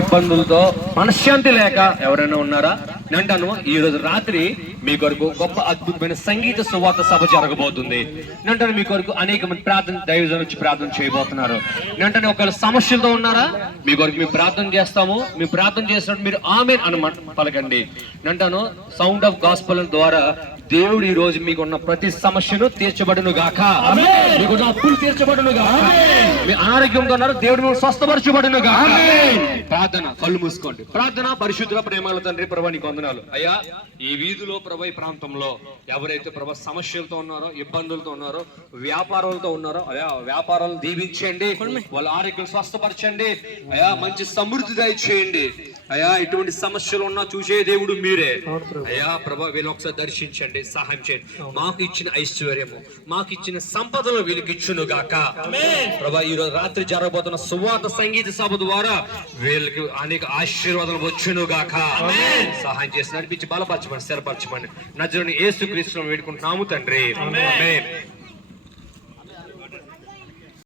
ఇబ్బందులతో మనశ్శాంతి లేక ఎవరైనా ఉన్నారా? నేను అంటాను ఈ రోజు రాత్రి మీ కొరకు గొప్ప అద్భుతమైన సంగీత సువార్త సభ జరగబోతుంది. నేను అంటాను మీ కొరకు అనేక మంది ప్రార్థన దైవజనులు వచ్చి ప్రార్థన చేయబోతున్నారు. నేను అంటాను ఒకవేళ సమస్యలతో ఉన్నారా? మీ కొరకు మేము ప్రార్థన చేస్తాము. మేము ప్రార్థన చేసినట్టు మీరు ఆమె అని పలకండి. నేను అంటాను సౌండ్ ఆఫ్ గాస్పల్ ద్వారా దేవుడు ఈ రోజు మీకు ఉన్న ప్రతి సమస్యను తీర్చబడును గాక మీకున్న అప్పులు తీర్చబడును గాక మీ అనారోగ్యంతో ఉన్నారు దేవుడు మిమ్మల్ని స్వస్థపరచబడును గాక ప్రార్థన కళ్ళు మూసుకోండి. ప్రార్థన పరిశుద్ధ ప్రేమల తండ్రి ప్రభా నీకు వందనాలు. అయ్యా ఈ వీధిలో ప్రభా ఈ ప్రాంతంలో ఎవరైతే ప్రభా సమస్యలతో ఉన్నారో ఇబ్బందులతో ఉన్నారో వ్యాపారాలతో ఉన్నారో అయ్యా వ్యాపారాలను దీవించండి. వాళ్ళ ఆరోగ్యం స్వస్థపరచండి. అయ్యా మంచి సమృద్ధి దయచేయండి. అయ్యా ఇటువంటి సమస్యలు ఉన్నా చూసే దేవుడు మీరే. అయ్యా ప్రభా వీళ్ళు ఒకసారి దర్శించండి. తండ్రి సహాయం చేయండి. మాకు ఇచ్చిన ఐశ్వర్యము మాకు ఇచ్చిన సంపదలు వీళ్ళకి ఇచ్చునుగాక ప్రభా ఈ రోజు రాత్రి జరగబోతున్న సువార్త సంగీత సభ ద్వారా వీళ్ళకి అనేక ఆశీర్వాదాలు వచ్చునుగాక. సహాయం చేసి నడిపించి బలపరచమని స్థిరపరచమని నజరుని ఏసుక్రీస్తులను వేడుకుంటున్నాము తండ్రి.